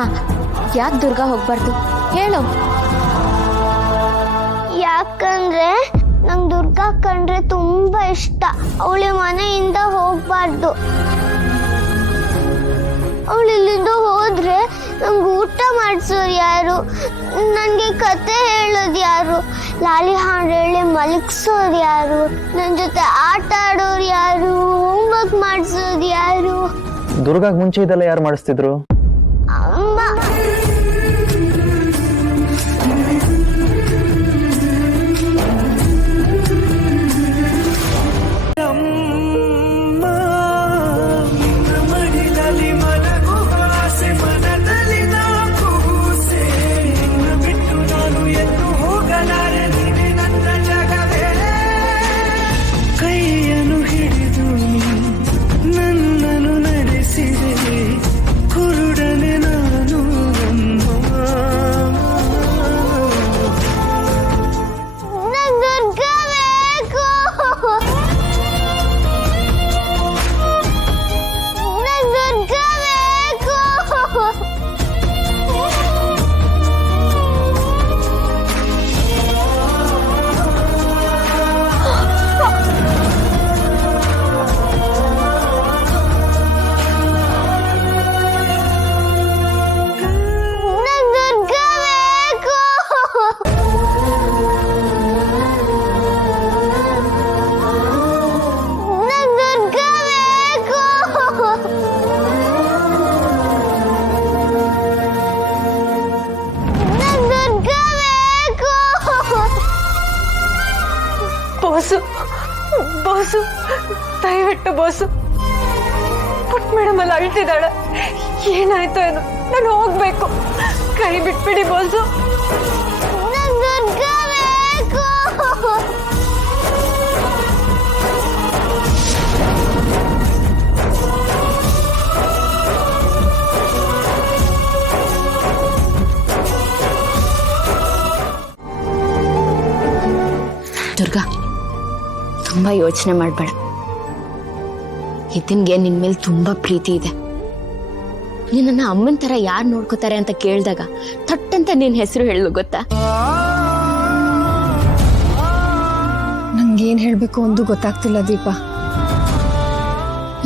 ಅಮ್ಮ ಯಾಕೆ ದುರ್ಗಾ ಹೋಗ್ಬಾರ್ದು ಹೇಳು. ಯಾಕಂದ್ರೆ ನಂಗೆ ದುರ್ಗಾ ಕಂಡ್ರೆ ತುಂಬಾ ಇಷ್ಟ. ಅವಳ ಮನೆಯಿಂದ ಹೋಗ್ಬಾರ್ದು. ಅವಳು ಇಲ್ಲಿಂದ ಹೋದ್ರೆ ನಂಗೆ ಊಟ ಮಾಡಿಸೋರು ಯಾರು, ನನಗೆ ಕತೆ ಹೇಳೋದು ಯಾರು, ಲಾಲಿ ಹಾಡು ಹೇಳಿ ಮಲಗಿಸೋರು ಯಾರು, ನನ್ನ ಜೊತೆ ಆಟ ಆಡೋರು ಯಾರು, ಹೋಮ್ವರ್ಕ್ ಮಾಡಿಸೋದು ಯಾರು? ದುರ್ಗಾಗ್ ಮುಂಚೆ ಇದೆಲ್ಲ ಯಾರು ಮಾಡಿಸ್ತಿದ್ರು? ಅಮ್ಮ. ಬಾಸು ದಯವಿಟ್ಟು ಬಾಸು, ಪುಟ್ ಮೇಡಮ್ ಅಲ್ಲಿ ಅಳ್ತಿದ್ದಾಳೆ. ಏನಾಯ್ತು ಏನು? ನಾನು ಹೋಗ್ಬೇಕು, ಕೈ ಬಿಟ್ಬಿಡಿ ಬಾಸು. ದುರ್ಗಾ ತುಂಬಾ ಯೋಚನೆ ಮಾಡ್ಬೇಡ. ಹಿತನ್ಗೆ ನಿನ್ ಮೇಲೆ ತುಂಬಾ ಪ್ರೀತಿ ಇದೆ. ನಿನ್ನ ಅಮ್ಮನ ತರ ಯಾರು ನೋಡ್ಕೋತಾರೆ ಅಂತ ಕೇಳಿದಾಗ ಥಟ್ಟಂತ ನಿನ್ ಹೆಸರು ಹೇಳಲು ಗೊತ್ತಾ? ನಂಗೇನ್ ಹೇಳ್ಬೇಕು ಒಂದು ಗೊತ್ತಾಗ್ತಿಲ್ಲ ದೀಪ.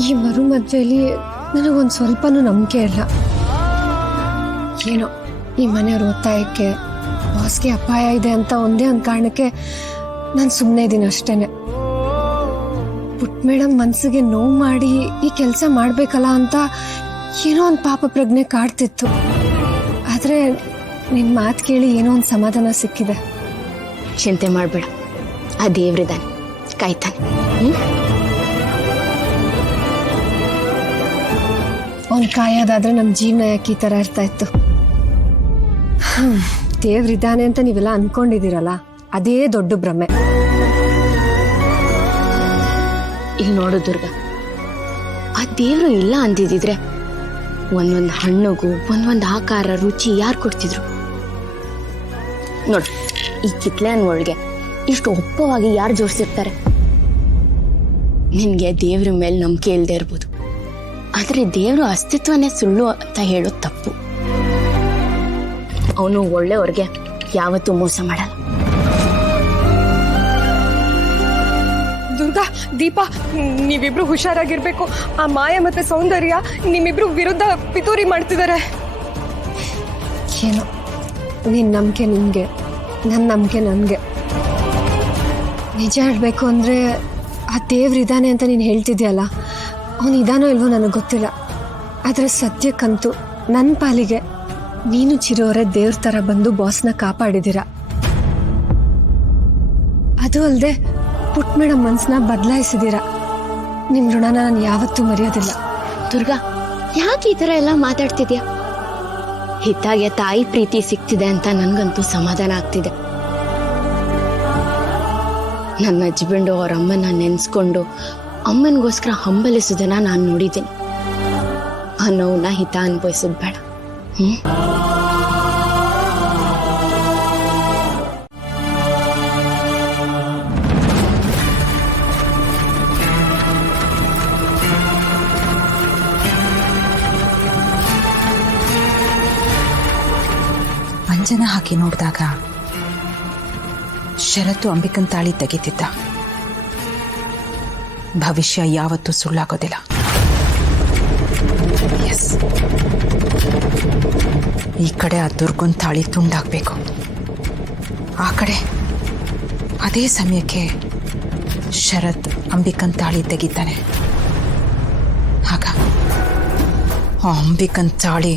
ಈ ಮರು ಮದ್ವೆಯಲ್ಲಿ ನನಗೊಂದು ಸ್ವಲ್ಪನೂ ನಂಬಿಕೆ ಇಲ್ಲ. ಏನೋ ಈ ಮನೆಯವ್ರ ಒತ್ತಾಯಕ್ಕೆ ಬಾಸ್ಗೆ ಅಪಾಯ ಇದೆ ಅಂತ ಒಂದೇ ಒಂದು ಕಾರಣಕ್ಕೆ ನಾನು ಸುಮ್ಮನೆ ಇದ್ದೀನಿ ಅಷ್ಟೇನೆ. ಪುಟ್ ಮೇಡಮ್ ಮನ್ಸಿಗೆ ನೋವು ಮಾಡಿ ಈ ಕೆಲಸ ಮಾಡ್ಬೇಕಲ್ಲ ಅಂತ ಏನೋ ಒಂದು ಪಾಪ ಪ್ರಜ್ಞೆ ಕಾಡ್ತಿತ್ತು. ಆದ್ರೆ ನಿನ್ ಮಾತು ಕೇಳಿ ಏನೋ ಒಂದು ಸಮಾಧಾನ ಸಿಕ್ಕಿದೆ. ಚಿಂತೆ ಮಾಡ್ಬೇಡ, ಆ ದೇವ್ರಿದಾನೆ, ಕಾಯ್ತಾನೆ. ಅವ್ನ್ ಕಾಯೋದಾದ್ರೆ ನಮ್ ಜೀವನ ಯಾಕೆ ಈ ತರ ಇರ್ತಾ ಇತ್ತು? ದೇವ್ರಿದ್ದಾನೆ ಅಂತ ನೀವೆಲ್ಲ ಅನ್ಕೊಂಡಿದ್ದೀರಲ್ಲ, ಅದೇ ದೊಡ್ಡ ಭ್ರಮೆ. ಇಲ್ಲಿ ನೋಡು ದುರ್ಗಾ, ಆ ದೇವ್ರು ಇಲ್ಲ ಅಂದಿದ್ರೆ ಒಂದೊಂದು ಹಣ್ಣಿಗೂ ಒಂದೊಂದು ಆಕಾರ ರುಚಿ ಯಾರು ಕೊಡ್ತಿದ್ರು? ನೋಡು, ಈ ಕಿತ್ಲೆ ಒಳಗೆ ಇಷ್ಟು ಒಪ್ಪವಾಗಿ ಯಾರು ಜೋಡಿಸಿರ್ತಾರೆ? ನಿನ್ಗೆ ದೇವ್ರ ಮೇಲೆ ನಂಬಿಕೆ ಇಲ್ಲದೆ ಇರ್ಬೋದು, ಆದ್ರೆ ದೇವ್ರ ಅಸ್ತಿತ್ವನೇ ಸುಳ್ಳು ಅಂತ ಹೇಳೋದು ತಪ್ಪು. ಅವನು ಒಳ್ಳೆಯವ್ರಿಗೆ ಯಾವತ್ತೂ ಮೋಸ ಮಾಡಲ್ಲ. ದುರ್ಗಾ, ದೀಪ, ನೀವಿಬ್ರು ಹುಷಾರಾಗಿರ್ಬೇಕು. ಆ ಮಾಯ ಮತ್ತೆ ಸೌಂದರ್ಯ ನಿಮ್ಮಿಬ್ರು ವಿರುದ್ಧ ಪಿತೂರಿ ಮಾಡ್ತಿದ್ದಾರೆ. ಏನೋ ನಿನ್ ನಂಬಿಕೆ ನಿನ್ಗೆ, ನನ್ನ ನಂಬಿಕೆ ನನ್ಗೆ. ನಿಜ ಹೇಳ್ಬೇಕು ಅಂದ್ರೆ ಆ ದೇವ್ರಿದಾನೆ ಅಂತ ನೀನು ಹೇಳ್ತಿದ್ಯಲ್ಲ, ಅವನು ಇದಾನೋ ಇಲ್ವೋ ನನಗೆ ಗೊತ್ತಿಲ್ಲ. ಆದ್ರೆ ಸದ್ಯಕ್ಕಂತೂ ನನ್ನ ಪಾಲಿಗೆ ನೀನು ಚಿರೋರೆ ದೇವ್ರ ತರ ಬಂದು ಬಾಸ್ನ ಕಾಪಾಡಿದ್ದೀರ. ಅದು ಅಲ್ಲದೆ ಪುಟ್ ಮೇಡಮ್ ಮನ್ಸನ್ನ ಬದಲಾಯಿಸಿದೀರ. ನಿಮ್ ಋಣನ ನಾನು ಯಾವತ್ತೂ ಮರೆಯೋದಿಲ್ಲ. ದುರ್ಗಾ, ಯಾಕೆ ಈ ತರ ಎಲ್ಲ ಮಾತಾಡ್ತಿದ್ಯಾ? ಹಿತಾಗೆ ತಾಯಿ ಪ್ರೀತಿ ಸಿಗ್ತಿದೆ ಅಂತ ನನ್ಗಂತೂ ಸಮಾಧಾನ ಆಗ್ತಿದೆ. ನನ್ನ ಹಸ್ಬೆಂಡು ಅವ್ರ ಅಮ್ಮನ ನೆನ್ಸ್ಕೊಂಡು ಅಮ್ಮನಿಗೋಸ್ಕರ ಹಂಬಲಿಸೋದನ್ನ ನಾನು ನೋಡಿದ್ದೀನಿ. ಆ ನೋವನ್ನ ಹಿತ ಅನ್ಭವಿಸೋದು ಬೇಡ. ಅಂಜನ ಹಾಕಿ ನೋಡಿದಾಗ ಶರತ್ತು ಅಂಬಿಕನ್ ತಾಳಿ ತೆಗಿತಿದ್ದ. ಭವಿಷ್ಯ ಯಾವತ್ತೂ ಸುಳ್ಳಾಗೋದಿಲ್ಲ. ಎಸ್, ಈ ಕಡೆ ಆ ದುರ್ಗನ್ ತಾಳಿ ತುಂಡಾಗಬೇಕು, ಆ ಕಡೆ ಅದೇ ಸಮಯಕ್ಕೆ ಶರತ್ ಅಂಬಿಕನ್ ತಾಳಿ ತೆಗಿತಾನೆ. ಆಗ ಆ ಅಂಬಿಕನ್ ತಾಳಿ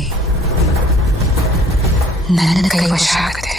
ನನ್ನ ಕೈವಶ ಆಗುತ್ತೆ.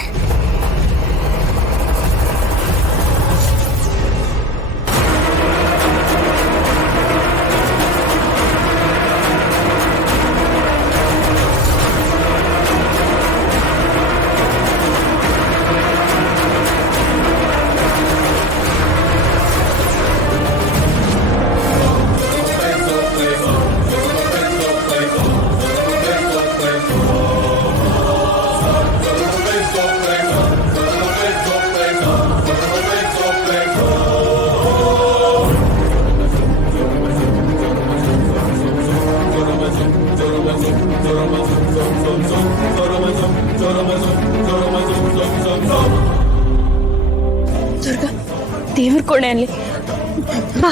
ದುರ್ಗಾ, ದೇವ್ರ ಕೊಡೆ ಅಲ್ಲಿ ಬಾ.